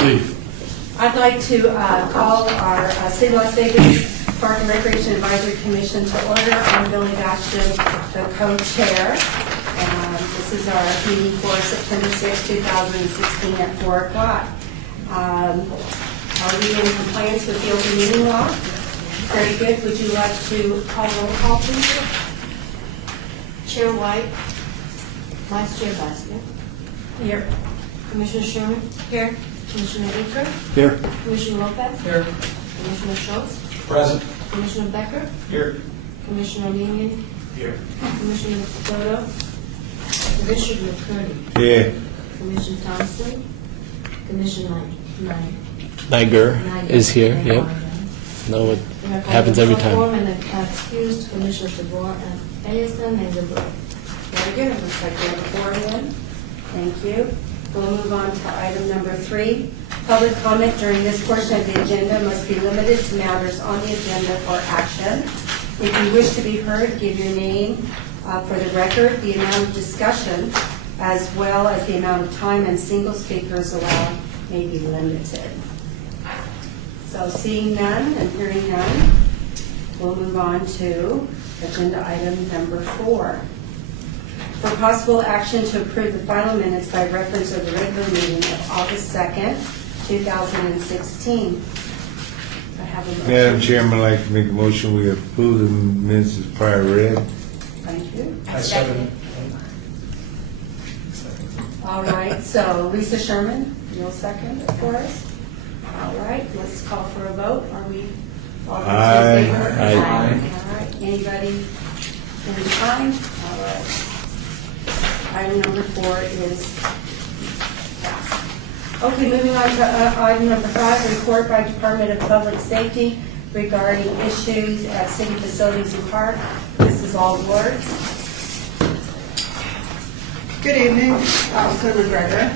I'd like to call our City of Las Vegas Park and Recreation Advisory Commission to order. I'm Billy Basham, the co-chair. And this is our meeting for September 6, 2016 at 4 o'clock. Are we in compliance with the open meeting law? Very good. Would you like to call roll call, please? Chair White, Vice Chair Basket, Here. Commissioner Sherman, Here. Commissioner Baker, Here. Commissioner Lopez, Here. Commissioner Schultz, Present. Commissioner Becker, Here. Commissioner Leaman, Here. Commissioner Dodo, Commissioner McCurdy, Yeah. Commissioner Thompson, Commissioner Knight. Niger is here. Yep. No, it happens every time. And then excused Commissioner DeBoer and Edison and DeBoer. Very good. Looks like we have a quorum in. Thank you. We'll move on to item number 3. Public comment during this portion of the agenda must be limited to matters on the agenda for action. If you wish to be heard, give your name for the record. The amount of discussion, as well as the amount of time and single speakers allowed, may be limited. So seeing none and hearing none, we'll move on to agenda item number 4. For possible action to approve the final minutes by reference of the regular meeting of August 2nd, 2016. I have a motion. Madam Chairman, I'd like to make a motion we approve the minutes as prior read. Thank you. I second. All right, so Lisa Sherman, you'll second it for us? All right, let's call for a vote. Are we all in favor? Aye. All right, anybody any time? All right. Item number 4 is passed. Okay, moving on to item number 5, report by Department of Public Safety regarding issues at city facilities and park. This is all wards. Good evening, Officer McGregor.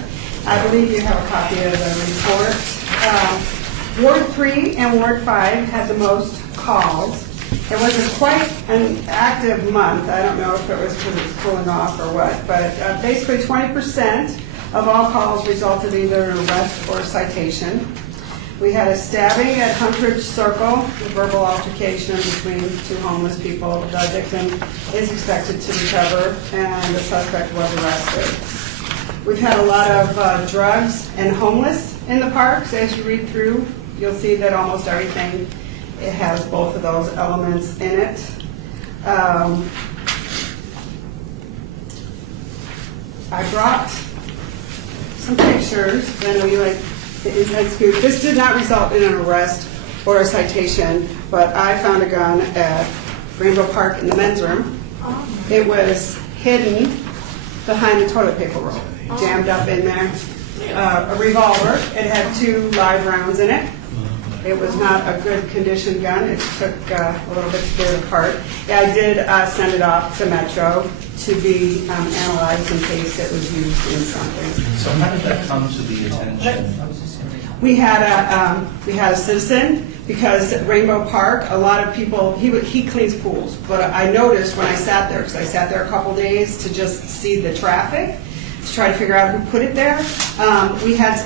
I believe you have a copy of the report. Ward 3 and Ward 5 had the most calls. It wasn't quite an active month. I don't know if it was because it's cooling off or what, but basically 20% of all calls resulted either in arrest or citation. We had a stabbing at Huntridge Circle, a verbal altercation between 2 homeless people. The victim is expected to recover, and the suspect was arrested. We've had a lot of drugs and homeless in the parks. As you read through, you'll see that almost everything, it has both of those elements in it. I brought some pictures. I know you like the inside scoop. This did not result in an arrest or a citation, but I found a gun at Rainbow Park in the men's room. It was hidden behind the toilet paper roll, jammed up in there. A revolver. It had 2 live rounds in it. It was not a good condition gun. It took a little bit to get it apart. Yeah, I did send it off to Metro to be analyzed in case it was used in something. So how did that come to the attention? We had a citizen, because at Rainbow Park, a lot of people, he cleans pools, but I noticed when I sat there, because I sat there a couple days to just see the traffic, to try to figure out who put it there. We had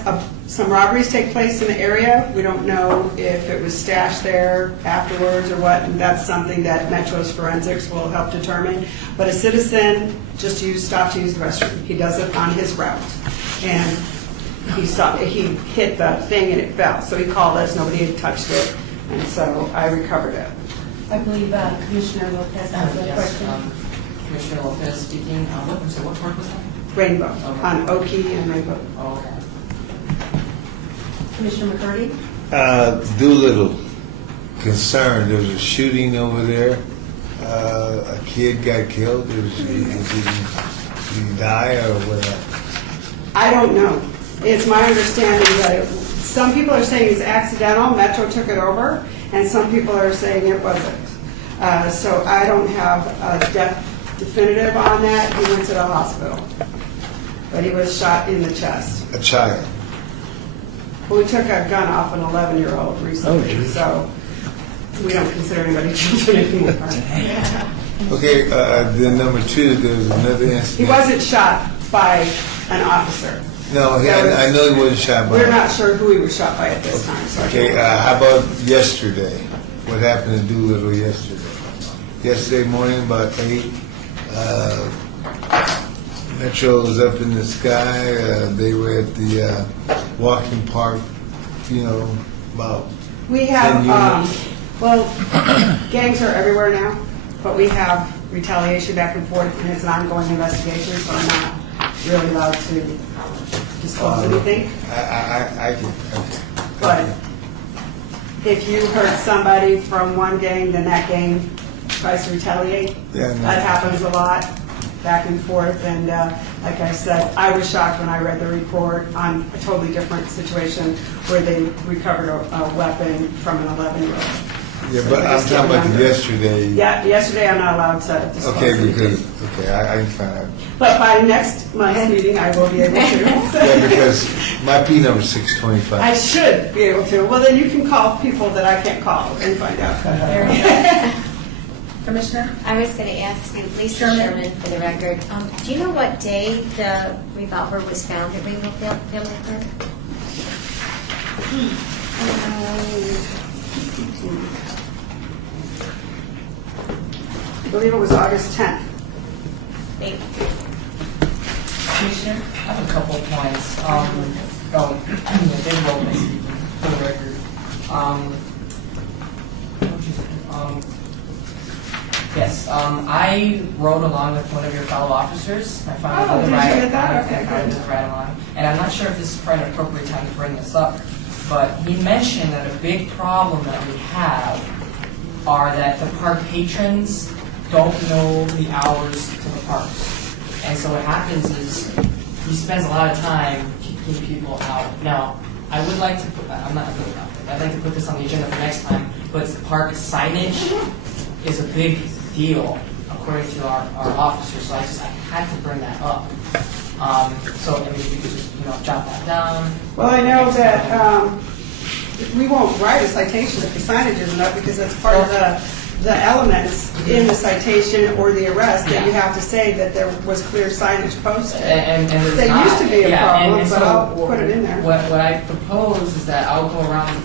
some robberies take place in the area. We don't know if it was stashed there afterwards or what, and that's something that Metro's forensics will help determine. But a citizen just stopped to use the restroom. He does it on his route. And he hit the thing and it fell. So he called us, nobody had touched it, and so I recovered it. I believe Commissioner Lopez has a question. Commissioner Lopez speaking. What park was that? Rainbow, on Oakey and Rainbow. Oh, okay. Commissioner McCurdy? Doolittle, concerned. There was a shooting over there. A kid got killed. Did he die or what? I don't know. It's my understanding that some people are saying it's accidental, Metro took it over, and some people are saying it wasn't. So I don't have a definitive on that. He went to the hospital, but he was shot in the chest. A child. Well, we took a gun off an 11-year-old recently, so we don't consider anybody children anymore. Okay, then number 2, there was another incident. He wasn't shot by an officer. No, I know he wasn't shot by. We're not sure who he was shot by at this time, so. I Okay, can't- how about yesterday? What happened to Doolittle yesterday? Yesterday morning, about 8, Metro was up in the sky. They were at the walking park, about We have, 10 units. well, gangs are everywhere now, but we have retaliation back and forth, and it's an ongoing investigation, so I'm not really allowed to disclose anything. I can. But if you hurt somebody from one gang, then that gang tries to retaliate. Yeah, I know. That happens a lot, back and forth, and like I said, I was shocked when I read the report on a totally different situation where they recovered a weapon from an 11-year-old. Yeah, but I'm talking about the yesterday. Yeah, yesterday I'm not allowed to disclose Okay, anything. I can find out. But by next month's meeting, I will be able to. Yeah, because my P number is 625. I should be able to. Well, then you can call people that I can't call and find out. Commissioner? I was going to ask you, Lisa Sherman. Sherman, for the record, do you know what day the revolver was found at Rainbow Family Park? I believe it was August 10th. Thank you. Commissioner, I have a couple of points. David Roman speaking, for the record. Yes, I rode along with one of your fellow officers. I found Oh, it did you right. get that? Okay, I found good. it right along. And I'm not sure if this is probably an appropriate time to bring this up, but he mentioned that a big problem that we have are that the park patrons don't know the hours to the parks. And so what happens is he spends a lot of time kicking people out. Now, I would like to put, I'm not really about it. I'd like to put this on the agenda for next time, but the park signage is a big deal according to our officers, so I had to bring that up. So I mean, if you could just, jot that down. Well, I know that we won't write a citation if the signage isn't up because that's part of the elements in the citation or the arrest that you have to say that there was clear signage posted. And there's That not. used to be a problem, and but so I'll put it in there. What I propose is that I'll go around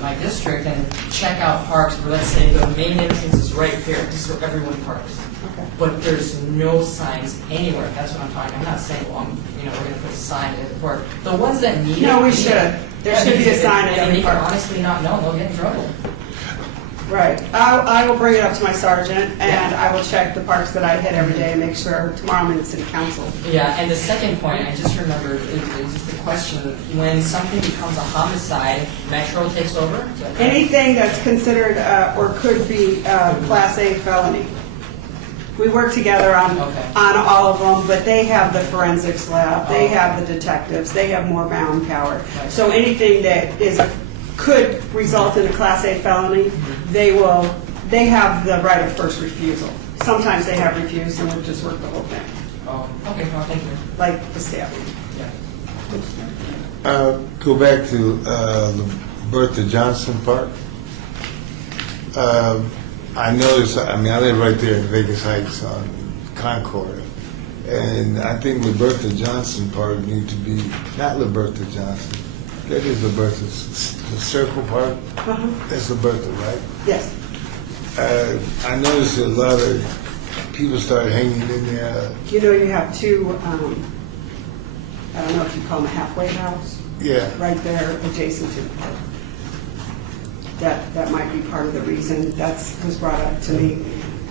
my district and check out parks where, let's say, the main entrance is right here. This is where everyone parks. Okay. But there's no signs anywhere. That's what I'm talking. I'm not saying, well, we're going to put a sign at the park. The ones that need No, it, we need should. it. There should be a sign at And every they can park. honestly not know. They'll get in trouble. Right. I will bring it up to my sergeant and I will check the parks that I hit every day and make sure tomorrow I'm in the city council. Yeah, and the second point, I just remembered, is just the question, when something becomes a homicide, Metro takes over? Is that correct? Anything that's considered or could be Class A felony. We work together on Okay. all of them, but they have the forensics lab, they Oh. have the detectives, they have more manpower. Right. So anything that could result in a Class A felony, they have the right of first refusal. Sometimes they have refused and we'll just work the whole thing, Oh, okay, well, thank you. like the stabbing. Yeah. Go back to Bertha Johnson Park. I noticed, I live right there in Vegas Heights on Concord. And I think Libertha Johnson Park need to be, not Libertha Johnson, that is Libertha, the Circle Park, that's Libertha, right? Yes. I noticed a lot of people started hanging in there. You know you have two, I don't know if you call them a halfway house, Yeah, right there adjacent to the park. That might be part of the reason, was brought up to me,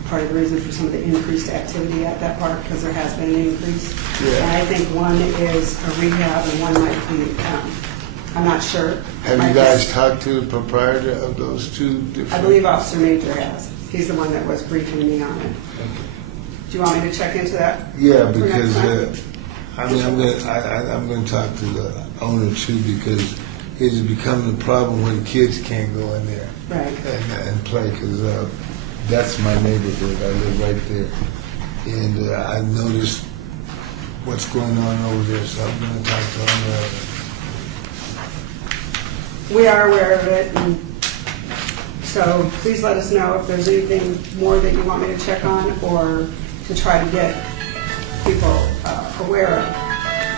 part of the reason for some of the increased activity at that park, because there has been an increase. Yeah. And I think one is a rehab and one might be, I'm not sure. have Might you be- guys talked to the proprietor of those two different? I believe Officer Major has. He's the one that was briefing me on it. Do you want me to check into that? Yeah, for next because, time? I'm gonna talk to the owner too, because it's becoming a problem where the kids can't go in there Right. and play, because that's my neighborhood, I live right there. And I noticed what's going on over there, so I'm gonna talk to them. We are aware of it, and so please let us know if there's anything more that you want me to check on or to try to get people aware of.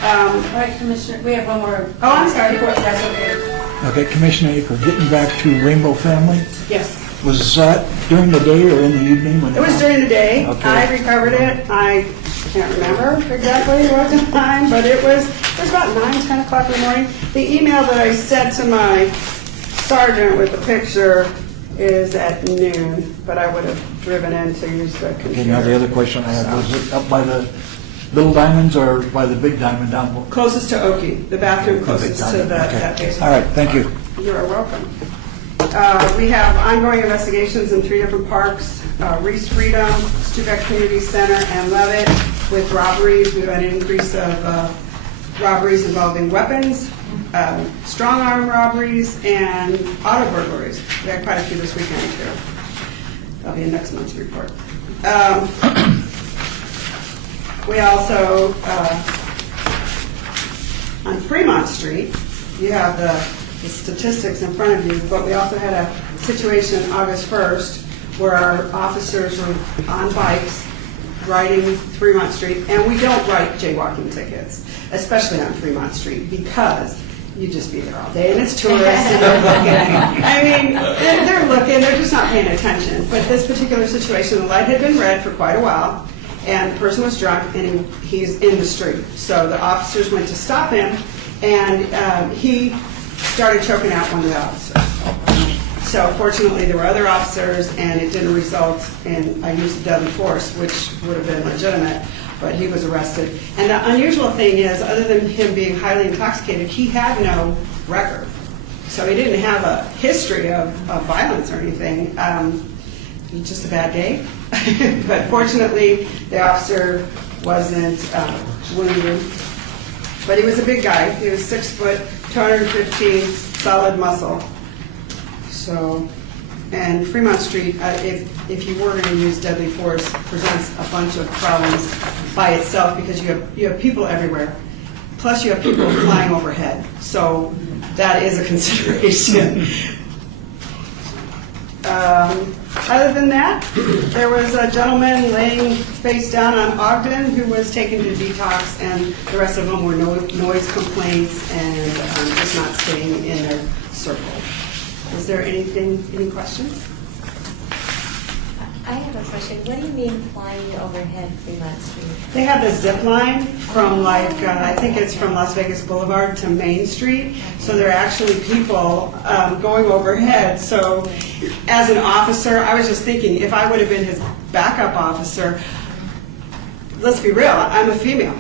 All right, Commissioner, we have one more. Oh, I'm sorry. Before that's okay. Okay, Commissioner Aker, getting back to Rainbow Family, Yes. was that during the day or in the evening? When It was during the day. Okay. I recovered it. I can't remember exactly what time, but it was about 9, 10 o'clock in the morning. The email that I sent to my sergeant with the picture is at noon, but I would have driven in to use the computer. Okay, now the other question I had, was it up by the Little Diamonds or by the Big Diamond down below? Closest to Oki, the bathroom closest to that Okay. basement. All right, thank you. You are welcome. We have ongoing investigations in 3 different parks, Reese Freedom, Stupak Community Center, and Levitt, with robberies. We've had an increase of robberies involving weapons, strong arm robberies, and auto burglaries. We had quite a few this weekend, too. That'll be in next month's report. We also, on Fremont Street, you have the statistics in front of you, but we also had a situation August 1st where our officers were on bikes riding Fremont Street, and we don't write jaywalking tickets, especially on Fremont Street, because you just be there all day, and it's tourists, and they're looking. I mean, they're looking, they're just not paying attention. But this particular situation, the light had been red for quite a while, and the person was drunk, and he's in the street. So the officers went to stop him, and he started choking out one of the officers. So fortunately, there were other officers, and it didn't result in a use of deadly force, which would have been legitimate, but he was arrested. And the unusual thing is, other than him being highly intoxicated, he had no record. So he didn't have a history of violence or anything. Just a bad day. But fortunately, the officer wasn't wounded. But he was a big guy. He was 6 foot, 215, solid muscle. So, and Fremont Street, if you were going to use deadly force, presents a bunch of problems by itself because you have people everywhere. Plus, you have people flying overhead. So that is a consideration. Other than that, there was a gentleman laying face down on Ogden who was taken to detox, and the rest of them were noise complaints and just not staying in their circle. Is there any questions? I have a question. What do you mean flying overhead Fremont Street? They have the zip line from I think it's from Las Vegas Boulevard to Main Street. So there are actually people going overhead. So as an officer, I was just thinking, if I would have been his backup officer, let's be real, I'm a female.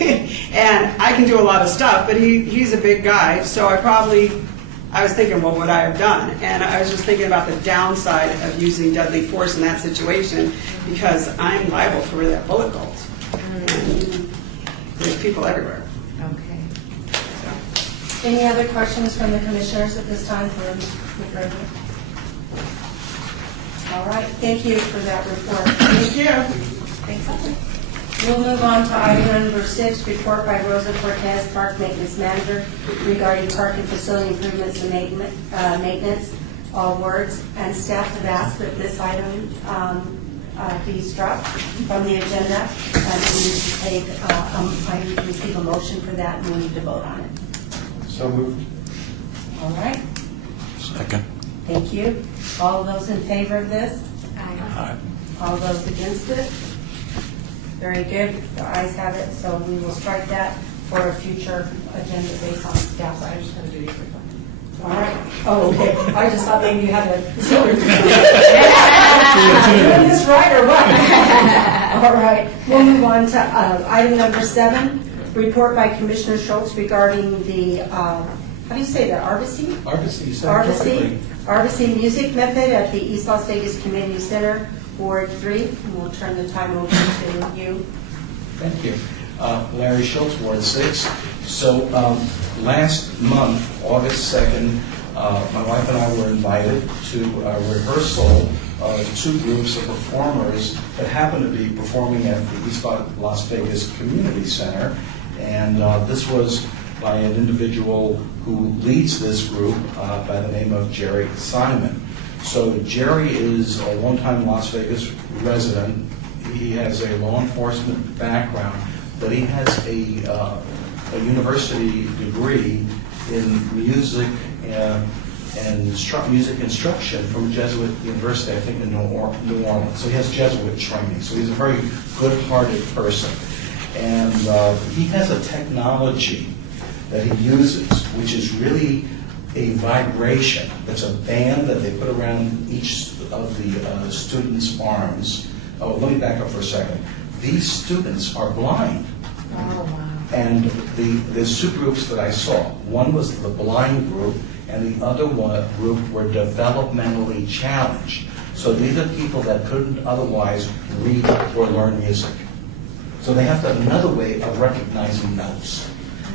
And I can do a lot of stuff, but he's a big guy. So I was thinking, what would I have done? And I was just thinking about the downside of using deadly force in that situation because I'm liable for where that bullet goes. And there's people everywhere. Okay. Any other questions from the commissioners at this time for the president? All right, thank you for that report. Thank you. Thanks. We'll move on to item number 6, report by Rosa Cortez, Park Maintenance Manager, regarding park and facility improvements and maintenance, all words, and staff have asked that this item be struck from the agenda, and we need to take, I need to receive a motion for that, and we need to vote on it. So moved. All right, Second. thank you. All those in favor of this? Aye. All those against it? Very good. The ayes have it, so we will strike that for a future agenda based on staff items. All right. Oh, okay. I just thought maybe you had a... Doing this right or what? All right. We'll move on to item number 7, report by Commissioner Schultz regarding the, how do you say that, Arvesy? Arvesy, you said it perfectly. Arvesy Music Method at the East Las Vegas Community Center, Ward 3. And we'll turn the time over to you. Thank you. Larry Schultz, Ward 6. So last month, August 2nd, my wife and I were invited to a rehearsal of 2 groups of performers that happened to be performing at the East Las Vegas Community Center. And this was by an individual who leads this group by the name of Jerry Simon. So Jerry is a longtime Las Vegas resident. He has a law enforcement background, but he has a a university degree in music music instruction from a Jesuit university, I think in New Orleans. So he has Jesuit training. So he's a very good-hearted person. And he has a technology that he uses, which is really a vibration. It's a band that they put around each of the students' arms. Oh, let me back up for a second. These students are blind. Oh, wow. And the two groups that I saw, one was the blind group, and the other group were developmentally challenged. So these are people that couldn't otherwise read or learn music. So they have to have another way of recognizing notes.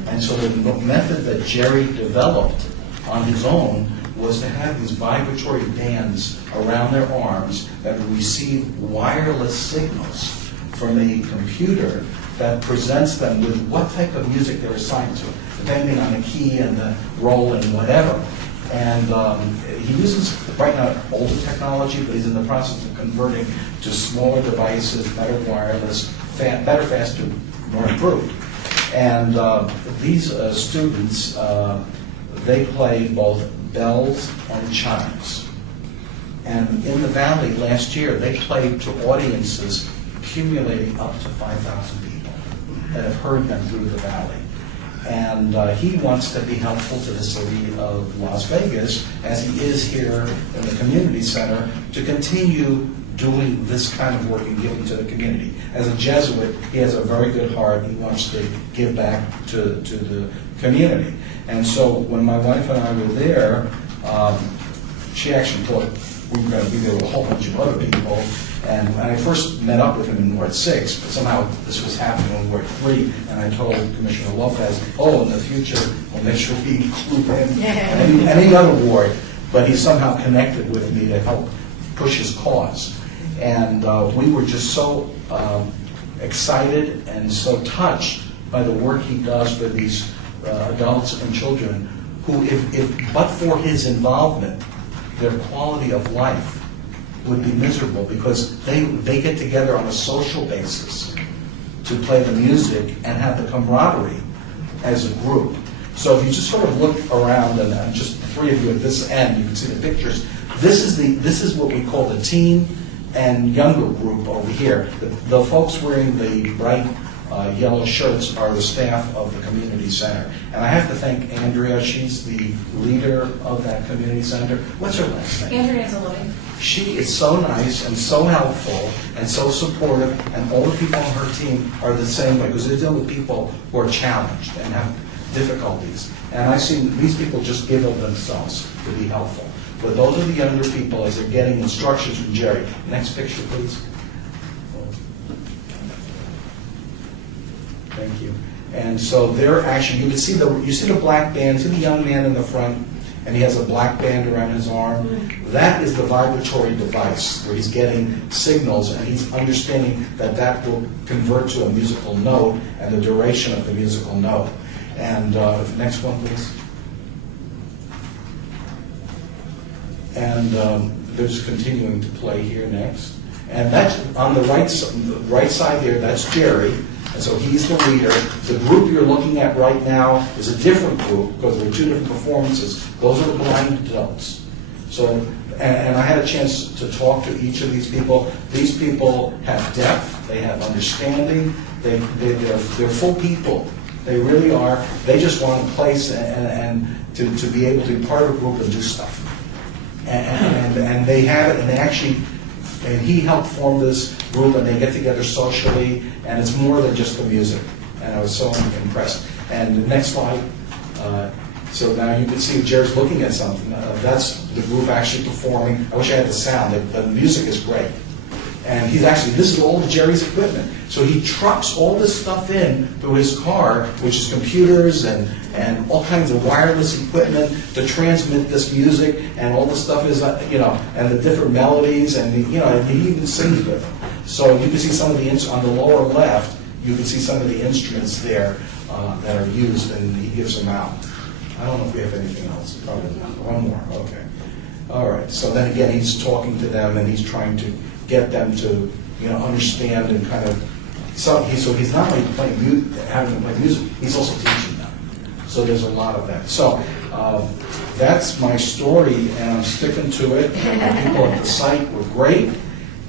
And so the method that Jerry developed on his own was to have these vibratory bands around their arms that would receive wireless signals from a computer that presents them with what type of music they're assigned to, depending on the key and the role and whatever. And he uses, right now, older technology, but he's in the process of converting to smaller devices, better wireless, better, faster, more improved. And these students, they play both bells and chimes. And in the Valley last year, they played to audiences accumulating up to 5,000 people that have heard them through the Valley. And he wants to be helpful to the city of Las Vegas, as he is here in the community center, to continue doing this kind of work and giving to the community. As a Jesuit, he has a very good heart. He wants to give back to the community. And so when my wife and I were there, she actually thought we were going to be there with a whole bunch of other people. And when I first met up with him in Ward 6, but somehow this was happening in Ward 3, and I told Commissioner Lopez, in the future, we'll make sure we include him and any other ward. But he somehow connected with me to help push his cause. And we were just so excited and so touched by the work he does for these adults and children who, if but for his involvement, their quality of life would be miserable, because they get together on a social basis to play the music and have the camaraderie as a group. So if you just sort of look around, and just the three of you at this end, you can see the pictures. This is what we call the teen and younger group over here. The folks wearing the bright yellow shirts are the staff of the community center. And I have to thank Andrea. She's the leader of that community center. What's her last name? Andrea Anzalone. She is so nice and so helpful and so supportive, and all the people on her team are the same way, because they deal with people who are challenged and have difficulties. And I've seen these people just give of themselves to be helpful. But those are the younger people as they're getting instructions from Jerry. Next picture, please. Thank you. And so they're actually, you see the black band, see the young man in the front, and he has a black band around his arm. That is the vibratory device where he's getting signals, and he's understanding that will convert to a musical note and the duration of the musical note. And next one, please. And they're just continuing to play here next. And that's on the right side there, that's Jerry. And so he's the leader. The group you're looking at right now is a different group, because there are two different performances. Those are the blind adults. So, and I had a chance to talk to each of these people. These people have depth, they have understanding, they're full people. They really are. They just want a place and to be able to be part of a group and do stuff. And they have it, and they actually, and he helped form this group, and they get together socially, and it's more than just the music. And I was so impressed. And the next slide. So now you can see Jerry's looking at something. That's the group actually performing. I wish I had the sound. The music is great. And this is all of Jerry's equipment. So he trucks all this stuff in through his car, which is computers and all kinds of wireless equipment to transmit this music, and all the stuff is, and the different melodies, and and he even sings with them. So you can see some of on the lower left, you can see some of the instruments there that are used, and he gives them out. I don't know if we have anything else. Probably one more. Okay. All right. So then again, he's talking to them, and he's trying to get them to understand and kind of. So he's not only having them play music, he's also teaching So there's a lot of that. So that's my story, and I'm sticking to it. The people at the site were great,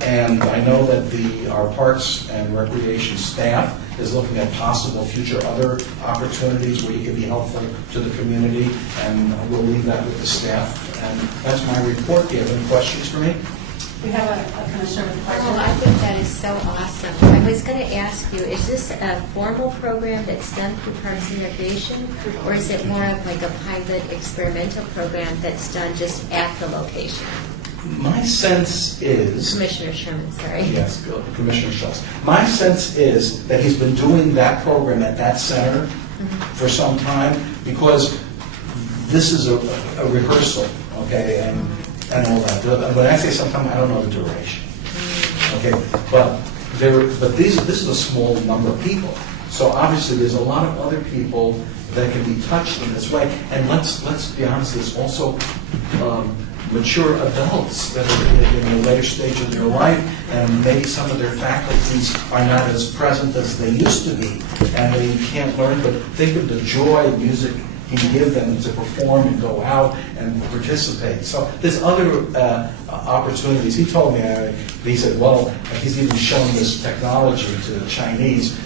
and I know that our Parks and Recreation staff is looking at possible future other opportunities where you can be helpful to the community, and we'll leave that with the staff. And that's my report. Do you have any questions for me? We have a commissioner with a question. Oh, I think that is so awesome. I was going to ask you, is this a formal program that's done through Parks and Recreation, or is it more of like a pilot experimental program that's done just at the location? My sense is... Commissioner Sherman, sorry. Yes, Commissioner Schultz. My sense is that he's been doing that program at that center for some time, because this is a rehearsal, okay, and all that. When I say sometime, I don't know the duration, okay, but this is a small number of people. So obviously, there's a lot of other people that can be touched in this way. And let's be honest, there's also mature adults that are in a later stage of their life, and maybe some of their faculties are not as present as they used to be, and they can't learn. But think of the joy music can give them to perform and go out and participate. So there's other opportunities. He told me, he said, well, he's even shown this technology to the Chinese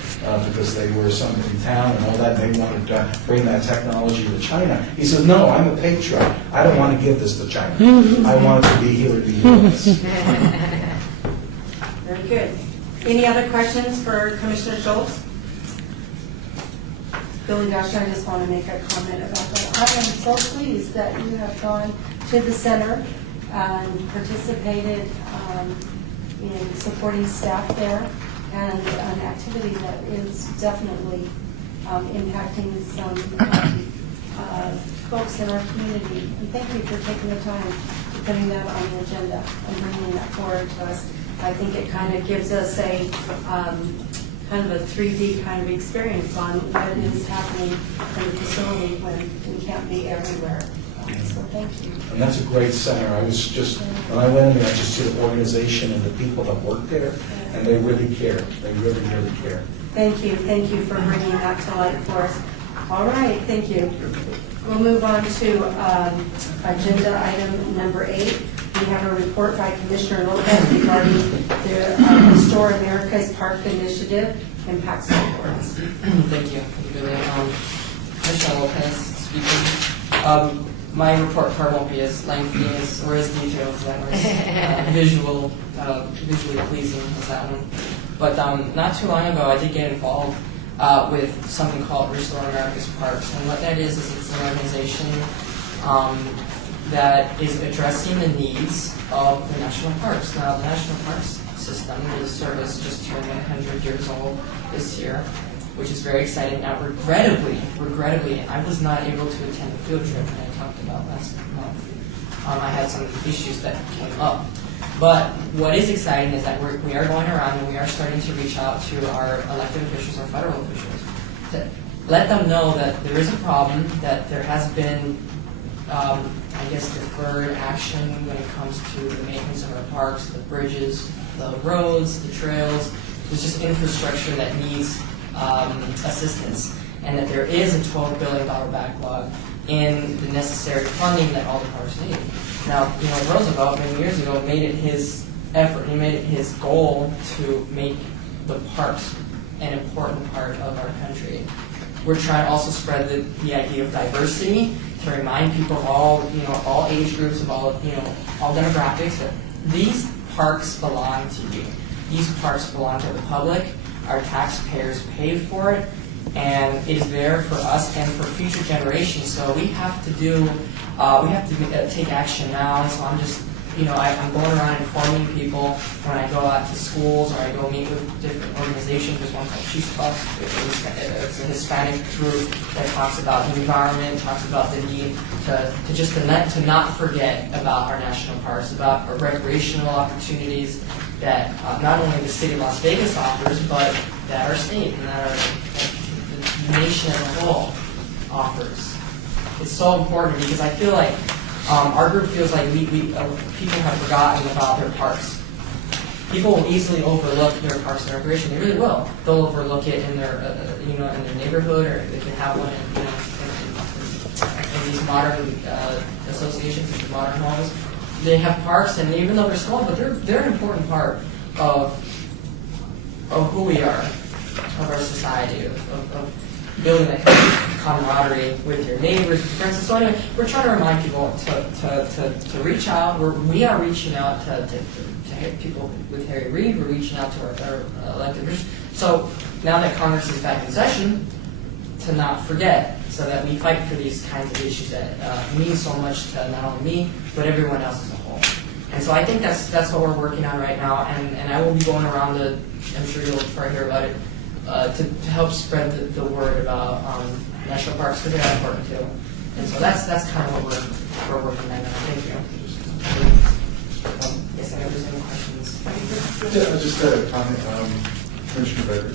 because they were some in town and all that. They wanted to bring that technology to China. He says, no, I'm a patriot. I don't want to give this to China. I want it to be here in the U.S. Very good. Any other questions for Commissioner Schultz? Billy Gosh, I just want to make a comment about that. I am so pleased that you have gone to the center and participated in supporting staff there, and an activity that is definitely impacting some folks in our community. And thank you for taking the time to putting that on the agenda and bringing that forward to us. I think it kind of gives us a kind of a 3D kind of experience on what is happening in the facility when we can't be everywhere. So thank you. And that's a great center. I was just, when I went in there, I just see the organization and the people that work there, and they really care. They really, really care. Thank you. Thank you for bringing that to light for us. All right, thank you. We'll move on to agenda item number 8. We have a report by Commissioner Lopez regarding the Restore America's Park Initiative impact reports. Thank you, Billy. Commissioner Lopez speaking. My report card won't be as lengthy or as detailed as that one. Visually pleasing as that one. But not too long ago, I did get involved with something called Restore America's Parks, and what that is it's an organization that is addressing the needs of the national parks. Now, the national parks system is a service just turned 100 years old this year, which is very exciting. Now, regrettably, I was not able to attend the field trip that I talked about last month. I had some issues that came up. But what is exciting is that we are going around and we are starting to reach out to our elected officials, our federal officials, to let them know that there is a problem, that there has been deferred action when it comes to the maintenance of our parks, the bridges, the roads, the trails. There's just infrastructure that needs assistance, and that there is a $12 billion backlog in the necessary funding that all the parks need. Now, Roosevelt many years ago made it his effort, he made it his goal to make the parks an important part of our country. We're trying to also spread the idea of diversity, to remind people of all age groups, of all demographics, that these parks belong to you. These parks belong to the public. Our taxpayers pay for it, and it is there for us and for future generations. So we have to take action now. And so I'm just, I'm going around informing people when I go out to schools or I go meet with different organizations. There's one called Chispa. It's a Hispanic group that talks about the environment, talks about the need to not forget about our national parks, about our recreational opportunities that not only the city of Las Vegas offers, but that our state and that the nation as a whole offers. It's so important because I feel like our group feels like people have forgotten about their parks. People will easily overlook their parks and recreation. They really will. They'll overlook it in their in their neighborhood, or they can have one in these modern associations, these modern homes, they have parks, and even though they're small, but they're an important part of who we are, of our society, of building that kind of camaraderie with your neighbors, with your friends. So anyway, we're trying to remind people to reach out. We are reaching out to people with Harry Reid. We're reaching out to our elected officials. So now that Congress is back in session, to not forget, so that we fight for these kinds of issues that mean so much to not only me, but everyone else as a whole. And so I think that's what we're working on right now, and I will be going around I'm sure you'll probably hear about it, to help spread the word about national parks, because they're important too. And so that's kind of what we're working on now. Thank you. Yes, I know there's any questions. Yeah, I just had a comment, Commissioner Becker,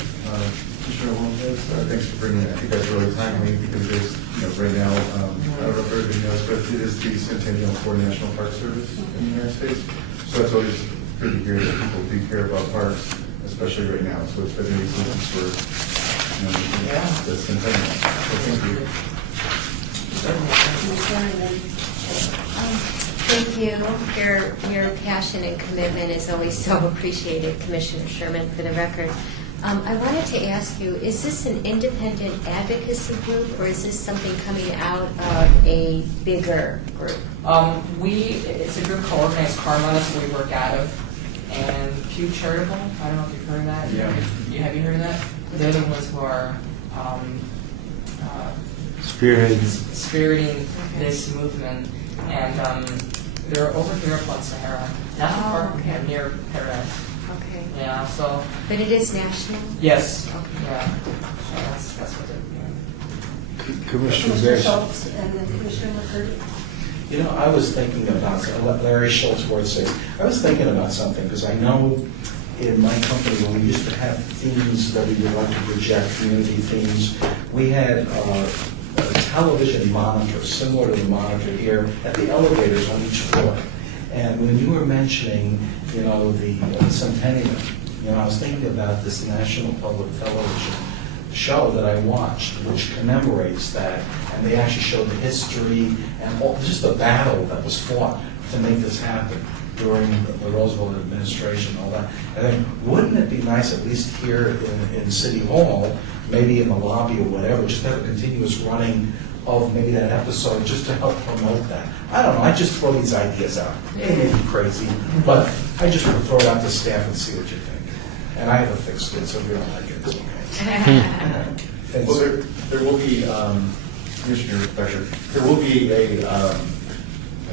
Commissioner Lopez, thanks for bringing it. I think that's really timely because there's, right now, I don't know if everybody knows, but it is the centennial for National Park Service in the United States. So it's always good to hear that people do care about parks, especially right now. So it's been really good for, the centennial. So thank you. Thank you. Your passion and commitment is always so appreciated, Commissioner Sherman, for the record. I wanted to ask you, is this an independent advocacy group, or is this something coming out of a bigger group? It's a group called Organized Carmona that we work out of, and Pew Charitable. I don't know if you've heard of that. Yeah. Have you heard of that? They're the ones who are spearheading this movement, and they're over here up on Sahara, National Park near Paradise. Okay. Yeah. So. But it is national. Yes. Okay. Yeah. So that's what they're doing. Commissioner Schultz and then Commissioner McCurdy. I was thinking about, Larry Schultz, Ward 6, I was thinking about something, because I know in my company, when we used to have themes that we would like to project, community themes, we had a television monitor, similar to the monitor here, at the elevators on each floor. And when you were mentioning, the centennial, I was thinking about this National Public Television show that I watched, which commemorates that, and they actually showed the history and just the battle that was fought to make this happen during the Roosevelt administration and all that. And then, wouldn't it be nice, at least here in City Hall, maybe in the lobby or whatever, just have a continuous running of maybe that episode just to help promote that? I don't know, I just throw these ideas out. It may be crazy, but I just want to throw it out to staff and see what you think. And I have a thick skin, so if you don't like it, it's okay. Well, there will be, Commissioner Becker, there will be I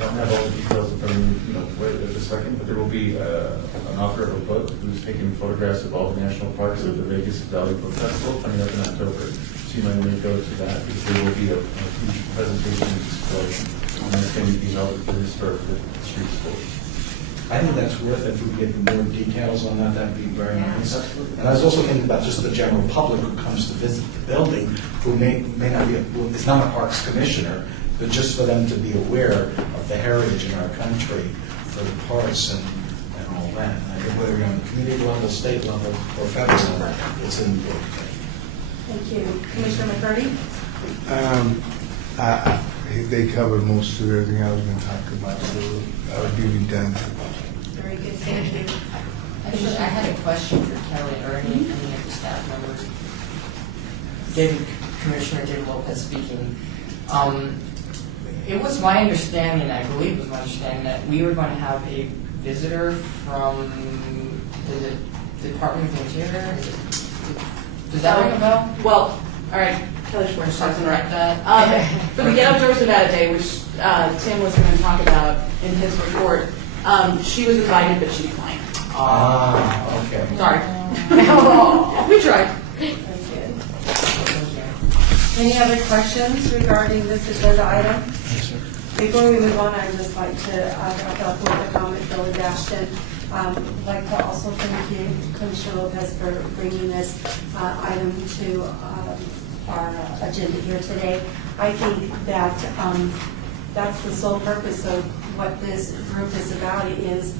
don't have all the details in front of me, right at the second, but there will be an author of a book who's taking photographs of all the national parks at the Vegas Valley Book Festival coming up in October. So you might want to go to that because there will be a huge presentation and display, and it's going to be held at the historic street school. I think that's worth it. If we get more details on that, that'd be very nice. Absolutely. And I was also thinking about just the general public who comes to visit the building, who may not be, is not a parks commissioner, but just for them to be aware of the heritage in our country for the parks and all that. And I think whether you're on the community level, state level, or federal level, it's an important thing. Thank you. Commissioner McCurdy? They covered most of everything I was going to talk about, so I would be redundant. Very good, thank you. Actually, I had a question for Kelly and Ernie and any of the staff members. Commissioner David Lopez speaking. It was my understanding, I believe it was my understanding, that we were going to have a visitor from the Department of Interior. Does that ring a bell? Well, all right, Kelly Schwartz, Something Parks like and Rec. that? For the Get Outdoors Nevada Day, which Tim was going to talk about in his report, she was invited, but she declined. Okay. Sorry. We tried. Any other questions regarding this agenda item? Before we move on, I'd just like to, about public comment, Billy Ashton. I'd like to also thank you, Commissioner Lopez, for bringing this item to our agenda here today. I think that that's the sole purpose of what this group is about, is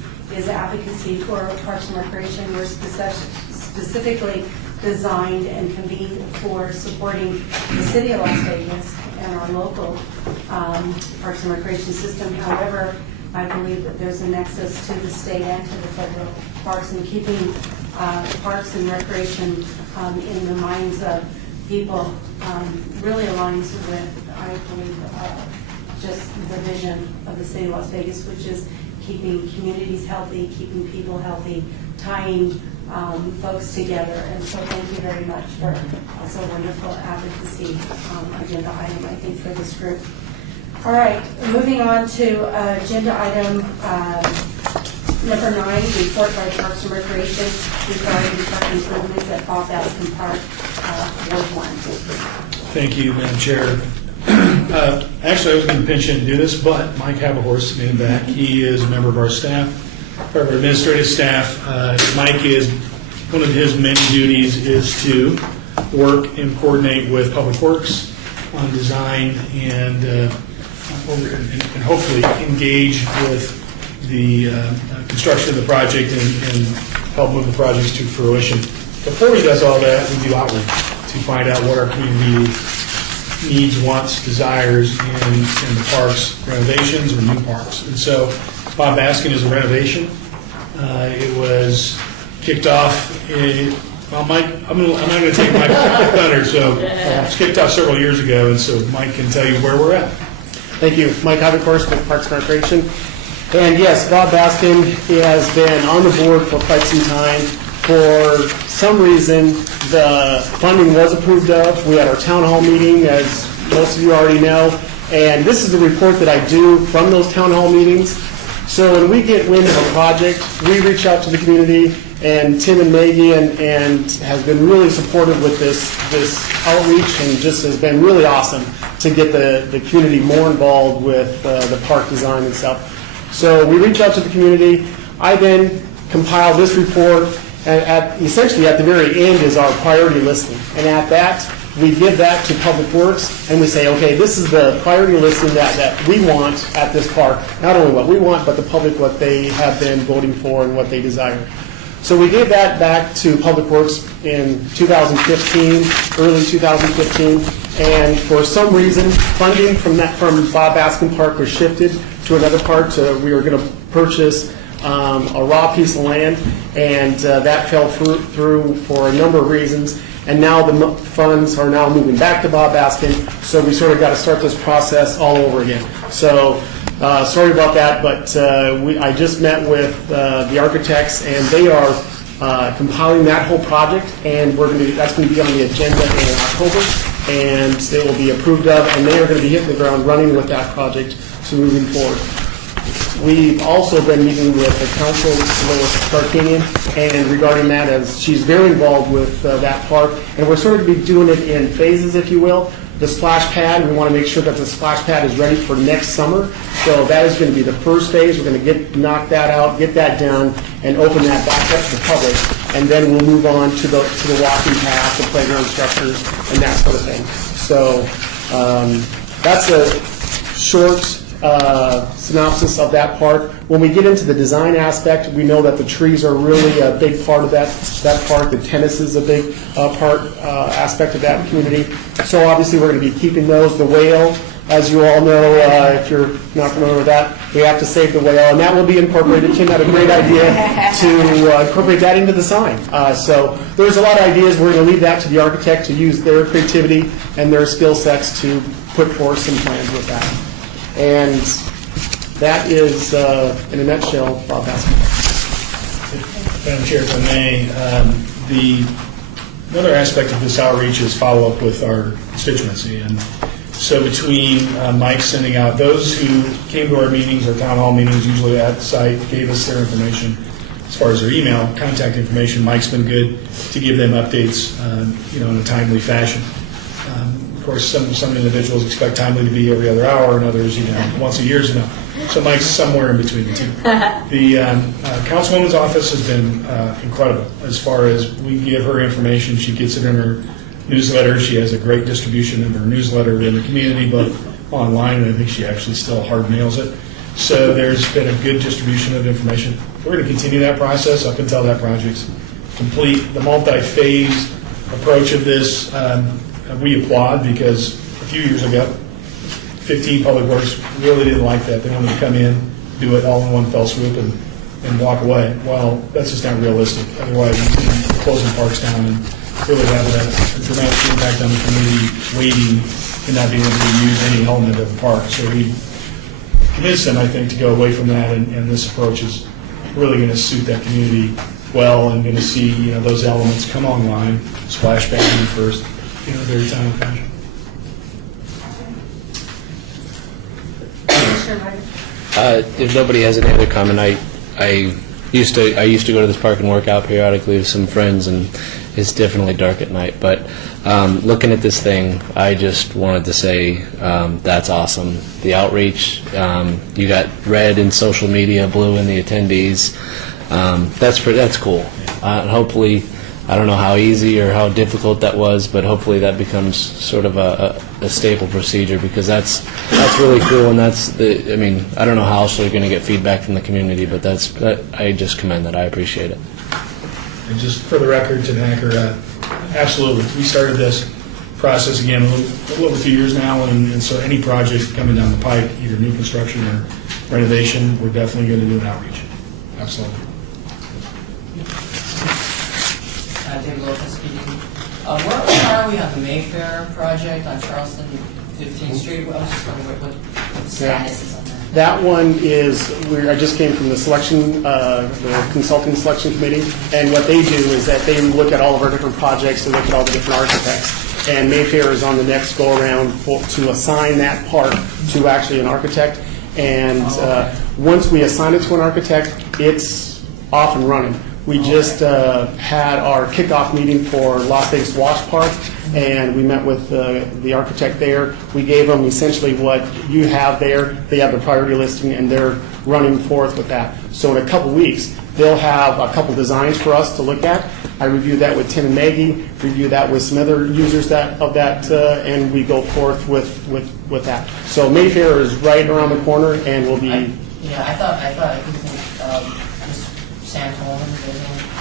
advocacy for Parks and Recreation. We're specifically designed and convened for supporting the city of Las Vegas and our local Parks and Recreation system. However, I believe that there's a nexus to the state and to the federal parks, and keeping parks and recreation in the minds of people really aligns with, I believe, just the vision of the city of Las Vegas, which is keeping communities healthy, keeping people healthy, tying folks together. And so thank you very much for also a wonderful advocacy agenda item, I think, for this group. All right, moving on to agenda item number 9, report by Parks and Recreation regarding the park improvements at Bob Baskin Park, Ward 1. Thank you, Madam Chair. Actually, I was going to pinch in and do this, but Mike Haberhorst made him back. He is a member of our staff, our administrative staff. Mike is, one of his many duties is to work and coordinate with Public Works on design and hopefully engage with the construction of the project and help move the projects to fruition. Before he does all that, we do outreach to find out what our community needs, wants, desires in the parks, renovations or new parks. And so Bob Baskin is a renovation. It was kicked off, well, Mike, I'm not going to take my thunder, so it was kicked off several years ago, and so Mike can tell you where we're at. Thank you. Mike Haberhorst with Parks and Recreation. And yes, Bob Baskin, he has been on the board for quite some time. For some reason, the funding was approved of. We had our town hall meeting, as most of you already know. And this is the report that I do from those town hall meetings. So when we get wind of a project, we reach out to the community, and Tim and Maggie and has been really supportive with this outreach, and just has been really awesome to get the community more involved with the park design and stuff. So we reach out to the community. I then compile this report, and essentially at the very end is our priority listing. And at that, we give that to Public Works, and we say, okay, this is the priority listing that we want at this park. Not only what we want, but the public, what they have been voting for and what they desire. So we gave that back to Public Works in 2015, early 2015, and for some reason, funding from Bob Baskin Park was shifted to another part. We were going to purchase a raw piece of land, and that fell through for a number of reasons. And now the funds are now moving back to Bob Baskin, so we sort of got to start this process all over again. So sorry about that, but I just met with the architects, and they are compiling that whole project, and that's going to be on the agenda in October, and it will be approved of, and they are going to be hitting the ground running with that project, so moving forward. We've also been meeting with the council, Lois Tarkanian, and regarding that, as she's very involved with that park, and we're sort of be doing it in phases, if you will. The splash pad, we want to make sure that the splash pad is ready for next summer. So that is going to be the first phase. We're going to knock that out, get that done, and open that back up to the public. And then we'll move on to the walking path, the playground structures, and that sort of thing. So that's a short synopsis of that park. When we get into the design aspect, we know that the trees are really a big part of that park. The tennis is a big aspect of that community. So obviously we're going to be keeping those. The whale, as you all know, if you're not familiar with that, we have to save the whale, and that will be incorporated. Kim had a great idea to incorporate that into the sign. So there's a lot of ideas. We're going to leave that to the architect to use their creativity and their skill sets to put forth some plans with that. And that is, in a nutshell, Bob Baskin. Madam Chair, if I may, another aspect of this outreach is follow-up with our constituency. And so between Mike sending out those who came to our meetings, our town hall meetings, usually at the site, gave us their information as far as their email, contact information. Mike's been good to give them updates, in a timely fashion. Of course, some individuals expect timely to be every other hour, and others, once a year is enough. So Mike's somewhere in between the two. The Councilwoman's office has been incredible as far as we give her information. She gets it in her newsletter. She has a great distribution of her newsletter in the community, both online, and I think she actually still hard mails it. So there's been a good distribution of information. We're going to continue that process up until that project's complete. The multi-phase approach of this, we applaud, because a few years ago, 15 Public Works really didn't like that. They wanted to come in, do it all in one fell swoop, and walk away. Well, that's just not realistic. Otherwise, you'd be closing parks down and really have a dramatic impact on the community waiting and not being able to use any element of the park. So we convinced them, I think, to go away from that, and this approach is really going to suit that community well, and going to see, you know, those elements come online, splash pad in first, you know, very timely fashion. If nobody has any other comment, I used to go to this park and work out periodically with some friends, and it's definitely dark at night. But looking at this thing, I just wanted to say that's awesome. The outreach, you got red in social media, blue in the attendees. That's cool. Hopefully, I don't know how easy or how difficult that was, but hopefully that becomes sort of a staple procedure, because that's really cool, and I mean, I don't know how else they're going to get feedback from the community, but I just commend that. I appreciate it. And just for the record, to Hacker, absolutely. We started this process again a little over 2 years now, and so any project coming down the pipe, either new construction or renovation, we're definitely going to do an outreach. Absolutely. David Lopez speaking. Where are we on the Mayfair project on Charleston 15th Street? I was just wondering what the status is on that. That one is, I just came from the selection, the consulting selection committee, and what they do is that they look at all of our different projects and look at all the different architects. And Mayfair is on the next go-around to assign that part to actually an architect. And once we assign it to an architect, it's off and running. We just had our kickoff meeting for Las Vegas Wash Park, and we met with the architect there. We gave them essentially what you have there. They have the priority listing, and they're running forth with that. So in a couple weeks, they'll have a couple designs for us to look at. I review that with Tim and Maggie, review that with some other users of that, and we go forth with that. So Mayfair is right around the corner, and will be. I think Sam Tolman,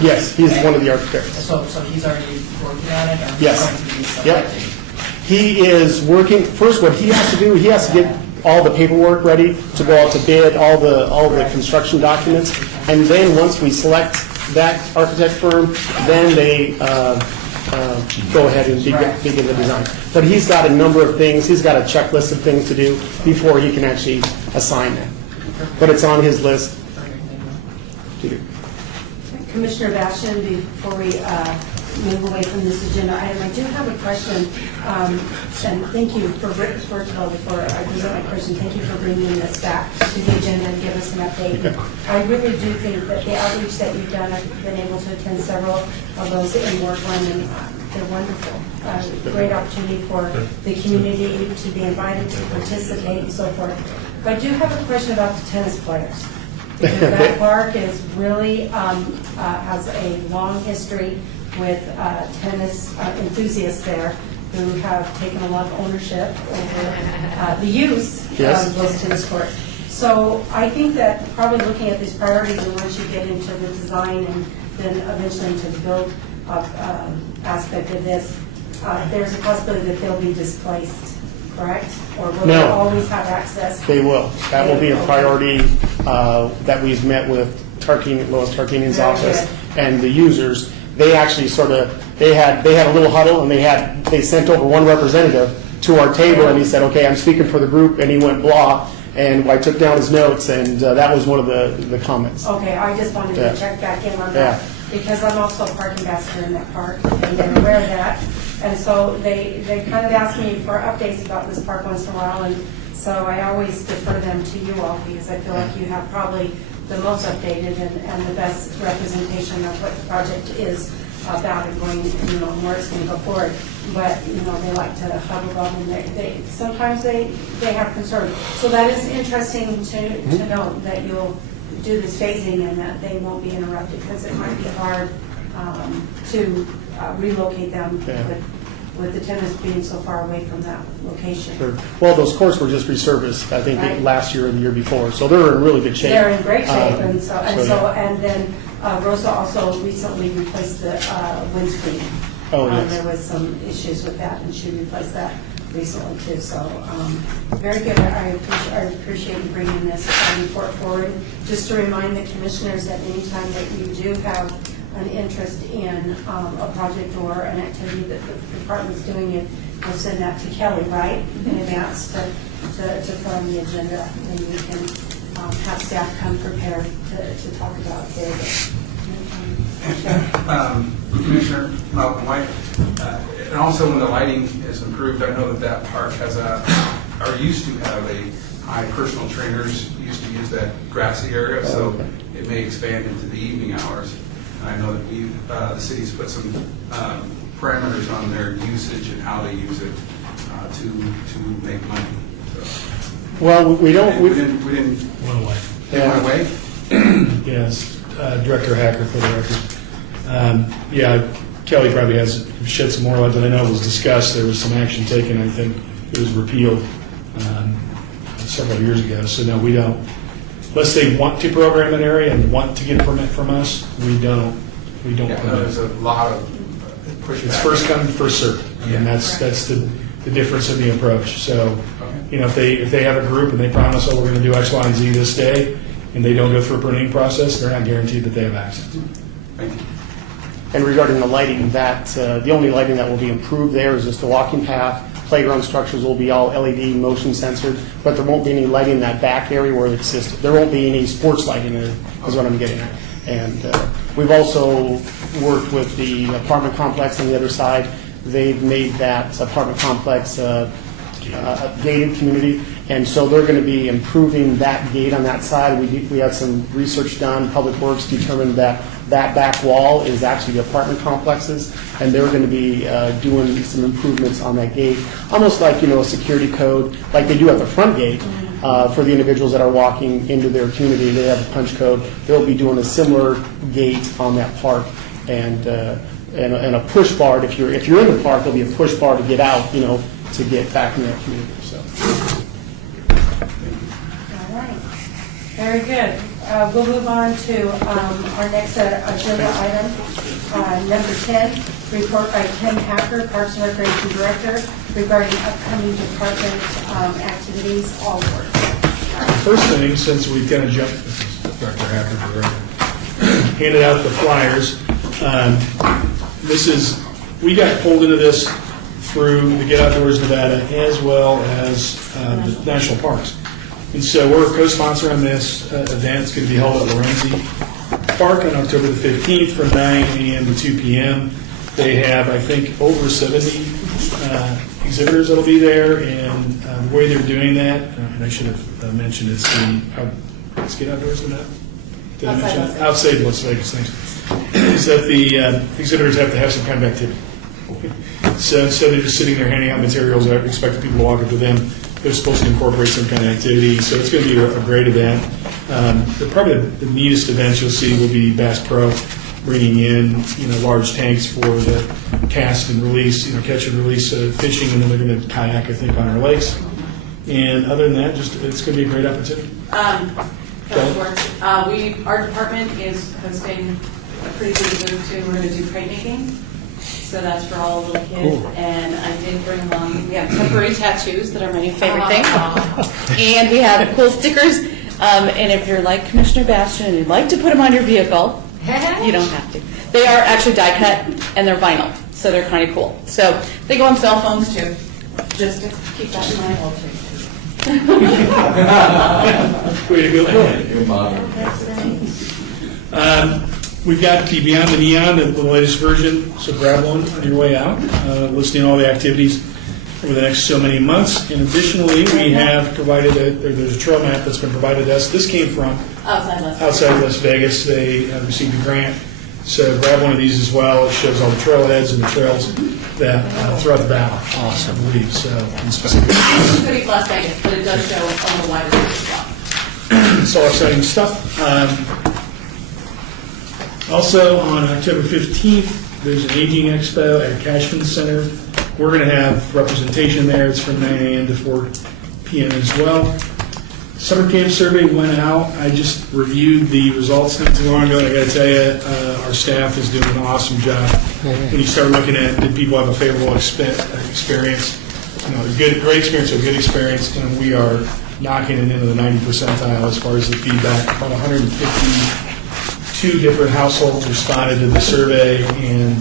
yes, he's one of the architects. So he's already working on it, or he's yes. going to be selected? Yep. He is working. First, what he has to do, he has to get all the paperwork ready to go out to bid, all the construction documents, and then once we select that architect firm, then they go ahead and begin the design. But he's got a number of things. He's got a checklist of things to do before he can actually assign that. But it's on his list to do. Commissioner Bastian, before we move away from this agenda item, I do have a question, and thank you for, first of all, before I present my question, thank you for bringing this back to the agenda and give us an update. I really do think that the outreach that you've done, I've been able to attend several of those in Workland, and they're wonderful. Great opportunity for the community to be invited to participate and so forth. But I do have a question about the tennis players. That park is really has a long history with tennis enthusiasts there who have taken a lot of ownership over the use of those tennis courts. So I think that probably looking at these priorities, and once you get into the design and then eventually into the build aspect of this, there's a possibility that they'll be displaced. Correct? Or will they always have access? They will. That will be a priority that we've met with Lois Tarkanian's office and the users. They actually they had a little huddle, and they sent over one representative to our table, and he said, "Okay, I'm speaking for the group," and he went blah, and I took down his notes, and that was one of the comments. Okay, I just wanted to check back in on that because I'm also a park ambassador in that park, and they're aware of that. And so they kind of ask me for updates about this park once in a while, and so I always defer them to you all because I feel like you have probably the most updated and the best representation of what the project is about and going, where it's going to go forward. But, they like to huddle up, and they sometimes they have concerns. So that is interesting to know that you'll do this phasing and that they won't be interrupted, because it might be hard to relocate them with the tennis being so far away from that location. Sure. Well, those courts were just resurfaced, I think, last year or the year before, so they're in really good shape. They're in great shape, and then Rosa also recently replaced the windscreen Oh, yes. There was some issues with that, and she replaced that recently too. So very good. I appreciate you bringing this report forward. Just to remind the commissioners that anytime that you do have an interest in a project or an activity that the department's doing, you'll send that to Kelly, right, in advance to put on the agenda, and we can have staff come prepared to talk about it. Commissioner, my wife, and also when the lighting is improved, I know that park has or used to have high personal trainers used to use that grassy area, so it may expand into the evening hours. And I know that the city's put some parameters on their usage and how they use it to make money. So. Well, we don't. We didn't. Went away. They went away. Yes, Director Hacker for the record. Yeah, Kelly probably has shed some more light than I know was discussed. There was some action taken. I think it was repealed several years ago. So no, we don't. Unless they want to program an area and want to get a permit from us, we don't. We don't. Yeah, no, there's a lot of pushback. It's first come, first served, and that's the difference in the approach. So, you know, if they have a group and they promise, oh, we're going to do X, Y, and Z this day, and they don't go through a permitting process, they're not guaranteed that they have access. Thank you. And regarding the lighting, the only lighting that will be improved there is just the walking path. Playground structures will be all LED motion censored, but there won't be any lighting in that back area where it existed. There won't be any sports lighting in it, is what I'm getting at. And we've also worked with the apartment complex on the other side. They've made that apartment complex a gated community, and so they're going to be improving that gate on that side. We had some research done. Public Works determined that back wall is actually the apartment complexes, and they're going to be doing some improvements on that gate, almost like, you know, a security code like they do at the front gate for the individuals that are walking into their community. They have a punch code. They'll be doing a similar gate on that park, and a push bar. If you're in the park, there'll be a push bar to get out, you know, to get back in that community. So. All right. Very good. We'll move on to our next agenda item, number 10, report by Tim Hacker, Parks and Recreation Director, regarding upcoming department activities, all work. First thing, since we kind of jumped, this is Dr. Hacker for the record, handed out the flyers. We got pulled into this through the Get Outdoors Nevada as well as the national parks. And so we're a co-sponsor on this event. It's going to be held at Lorenzi Park on October the 15th from 9 a.m. to 2 p.m. They have, I think, over 70 exhibitors that will be there, and the way they're doing that, and I should have mentioned, it's Get Outdoors Nevada? Did I mention that? Outside Las Vegas, thanks. Is that the exhibitors have to have some kind of activity. So instead of just sitting there handing out materials, I expect people to walk up to them. They're supposed to incorporate some kind of activity, so it's going to be a great event. Probably the neatest events you'll see will be Bass Pro bringing in, you know, large tanks for the cast and release, you know, catch and release fishing, and then they're going to kayak, I think, on our lakes. And other than that, it's going to be a great opportunity. Our department is hosting a pretty big move too. We're going to do crate making. So that's for all the little kids. Cool. And I did bring along, we have temporary tattoos that are my new favorite thing. And we have cool stickers. And if you're like Commissioner Bastian and you'd like to put them on your vehicle, you don't have to. They are actually die cut and they're vinyl. So they're kind of cool. So they go on cell phones too. Just to keep that in mind. Way to go. We've got the Beyond the Neon, the latest version, so grab one on your way out, listing all the activities over the next so many months. And additionally, we have provided, there's a trail map that's been provided to us. This came from outside Las Vegas. They received a grant, so grab one of these as well. It shows all the trailheads and the trails that throughout the valley. Awesome. I believe, so in specific. It's pretty Las Vegas, but it does show on the wider as well. It's all exciting stuff. Also, on October 15th, there's an aging expo at Cashman Center. We're going to have representation there. It's from 9 a.m. to 4 p.m. as well. Summer camp survey went out. I just reviewed the results not too long ago, and I got to tell you, our staff is doing an awesome job. When you start looking at did people have a favorable experience, great experience or good experience, and we are knocking it into the 90 percentile as far as the feedback. About 152 different households responded to the survey, and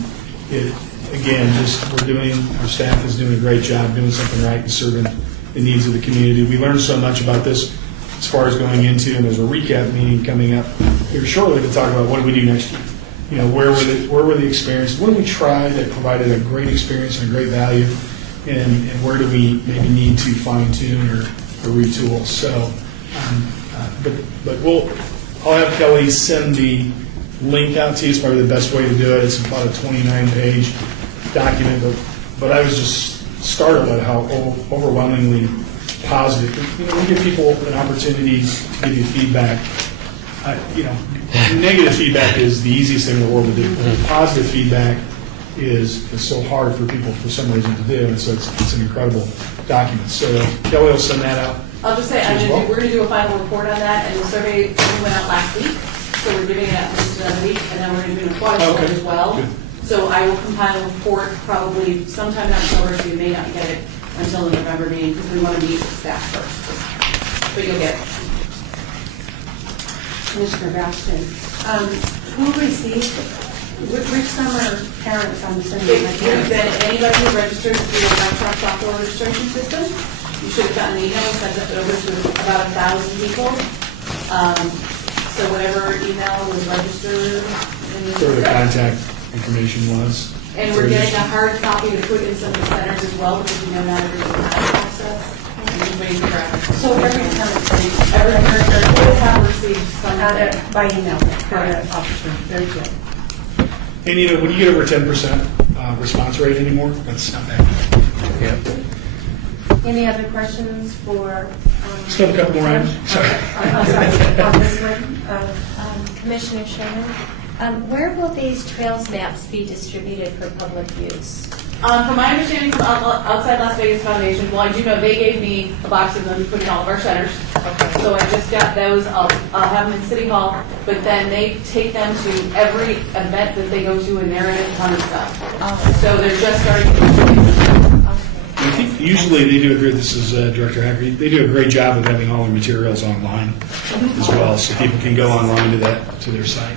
our staff is doing a great job doing something right and serving the needs of the community. We learned so much about this as far as going into, and there's a recap meeting coming up here shortly to talk about what do we do next year. Where were the experiences? What did we try that provided a great experience and a great value, and where do we maybe need to fine tune or retool? So, I'll have Kelly send the link out to you. It's probably the best way to do it. It's about a 29-page document, but I was just startled at how overwhelmingly positive. We give people an opportunity to give you feedback. Negative feedback is the easiest thing in the world to do. Positive feedback is so hard for people for some reason to do, and so it's an incredible document. So Kelly will send that out. I'll just say, we're going to do a final report on that, and the survey went out last week, so we're giving it out just another week, and then we're going to do an aquatic report as well. Good. So I will compile a report probably sometime in October, so you may not get it until the November meeting, because we want to meet with staff first. But you'll get it. Commissioner Bastian, who received, which summer parents on the It would have been anybody who registered through the Microsoft software registration system. You should have gotten an email and sent it over to about 1,000 people. So whatever email was registered in the Where the system. contact information was. And we're getting a hard copy to put in some of the centers as well, because not everyone has access. So every parent would have received some by email. Correct. Very good. And when you get over 10% response rate anymore, that's not bad. Yeah. Any other questions for? Still a couple more items. Sorry. On this one? Commissioner Sherman, where will these trails maps be distributed for public use? From my understanding from outside Las Vegas Foundation, well, I do know they gave me a box of them to put in all of our centers. Okay. So I just got those. I'll have them in City Hall, but then they take them to every event that they go to, and they're in a ton of stuff. Okay. So they're just starting to distribute them. I think usually they do this is Director Hacker, they do a great job of having all the materials online as well, so people can go online to their site.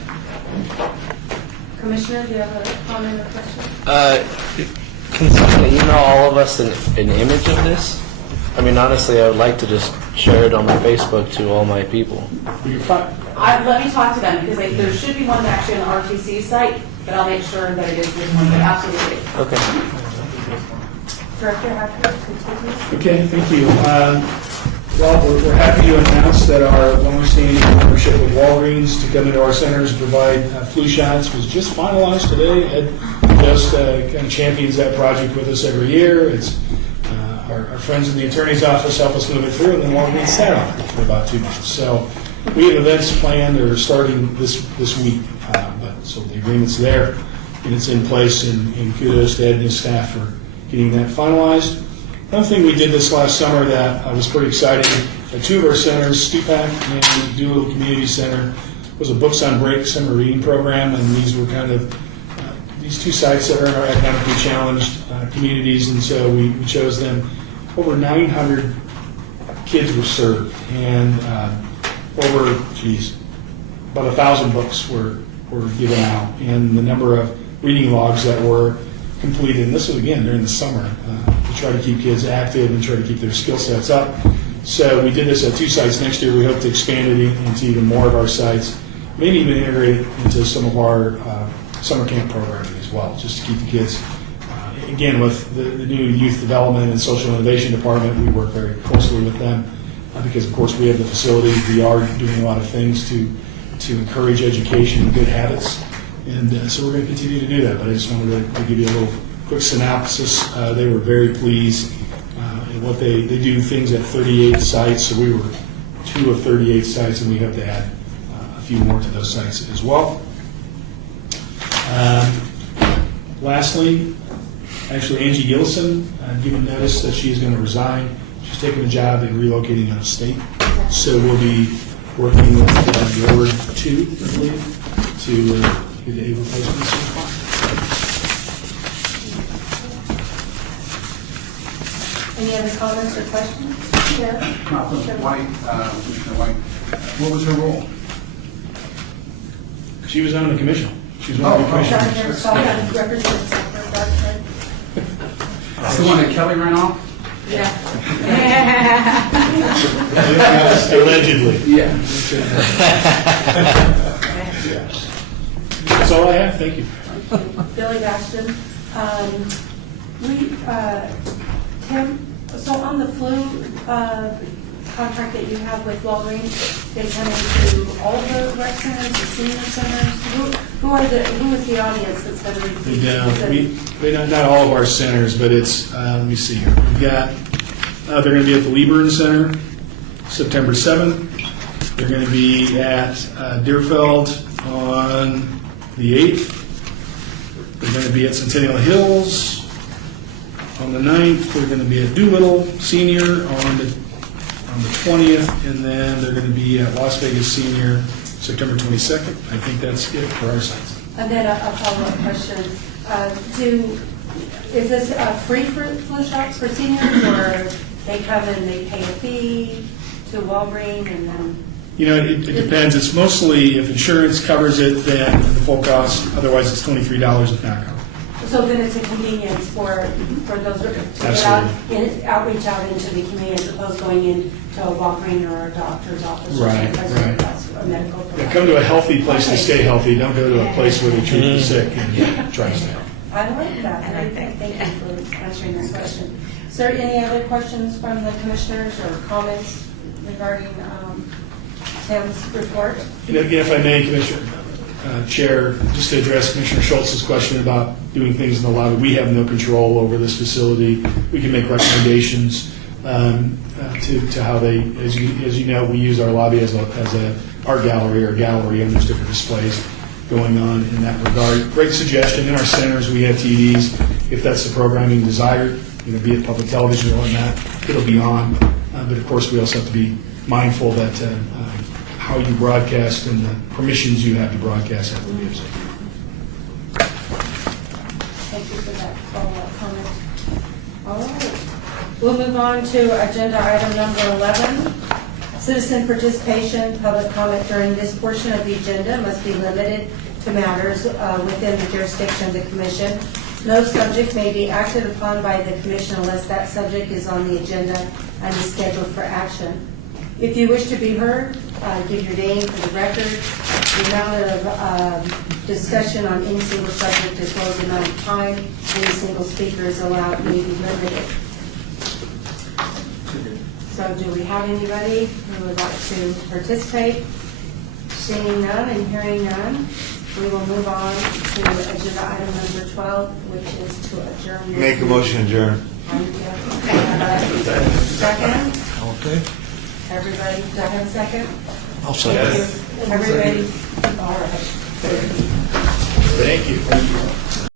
Commissioner, do you have a comment or question? Can someone email all of us an image of this? I mean, honestly, I would like to just share it on my Facebook to all my people. Let me talk to them, because there should be one actually on the RTC site, but I'll make sure that it is this one, but absolutely. Okay. Director Hacker, continue. Okay, thank you. Well, we're happy to announce that our long-standing partnership with Walgreens to come into our centers and provide flu shots was just finalized today. Ed just kind of champions that project with us every year. It's our friends in the attorney's office help us move it through, and then Walgreens sat on it for about 2 months. So we have events planned that are starting this week, so the agreement's there and it's in place, and kudos to Ed and his staff for getting that finalized. Another thing we did this last summer that was pretty exciting, at 2 of our centers, Stupak and Doolittle Community Center, was a Books on Break summer reading program, and these were kind of these 2 sites that are in our economically challenged communities, and so we chose them. Over 900 kids were served, and about 1,000 books were given out, and the number of reading logs that were completed, and this was again during the summer, to try to keep kids active and try to keep their skill sets up. So we did this at 2 sites. Next year we hope to expand it into even more of our sites, maybe even integrate it into some of our summer camp programming as well, just to keep the kids. Again, with the new youth development and social innovation department, we work very closely with them because of course we have the facilities. We are doing a lot of things to encourage education and good habits. And so we're going to continue to do that. But I just wanted to give you a little quick synopsis. They were very pleased. And what they do things at 38 sites. So we were 2 of 38 sites, and we hope to add a few more to those sites as well. Lastly, actually, Angie Gilson given notice that she is going to resign. She's taking a job in relocating out of state. So we'll be working with Ward 2, I believe, to get a replacement so far. Any other comments or questions? Chair? Commissioner White, what was her role? She was on the commission. She was one of the commissioners. Dr. Sullivan represents Dr. Dartmouth. That's the one that Kelly ran off? Yeah. Allegedly. Yeah. That's all I have. Thank you. Billy Baston. Tim, so on the flu contract that you have with Walgreens, they come into all the rec centers, the senior centers? Who is the audience that's going to receive? Not all of our centers, but it's, let me see here. We've got, they're going to be at the Lieberman Center, September 7th. They're going to be at Deerfeld on the 8th. They're going to be at Centennial Hills on the 9th. They're going to be at Doolittle Senior on the 20th, and then they're going to be at Las Vegas Senior September 22nd. I think that's it for our sites. And then a follow-up question. Is this free for flu shots for seniors, or they come and they pay a fee to Walgreens and then? It depends. It's mostly, if insurance covers it, then the full cost. Otherwise, it's $23 if not covered. So then it's a convenience for those to get outreach out into the community as opposed to going into a Walgreens or a doctor's office. Right. That's a medical provider. Yeah, come to a healthy place to Okay. stay healthy. Don't go to a place where they treat the sick and try to stay healthy. I like that, and I thank you for answering this question. Is there any other questions from the commissioners or comments regarding Tim's report? If I may, Commissioner, Chair, just to address Commissioner Schultz's question about doing things in the lobby, we have no control over this facility. We can make recommendations to how they, as you know, we use our lobby as a art gallery or gallery, and there's different displays going on in that regard. Great suggestion. In our centers, we have TVs. If that's the programming desired, be it public television or whatnot, it'll be on. But of course, we also have to be mindful that how you broadcast and the permissions you have to broadcast have to be observed. Thank you for that follow-up comment. All right. We'll move on to agenda item number 11. Citizen participation, public comment during this portion of the agenda must be limited to matters within the jurisdiction of the commission. No subject may be acted upon by the commission unless that subject is on the agenda and is scheduled for action. If you wish to be heard, give your name for the record. The amount of discussion on any single subject as well as the amount of time any single speaker is allowed may be limited. So do we have anybody who would like to participate? Seeing none and hearing none, we will move on to agenda item number 12, which is to adjourn. Make a motion, adjourn. Second? Okay. Everybody, do I have a second? I'll second. Everybody, all right. Thank you.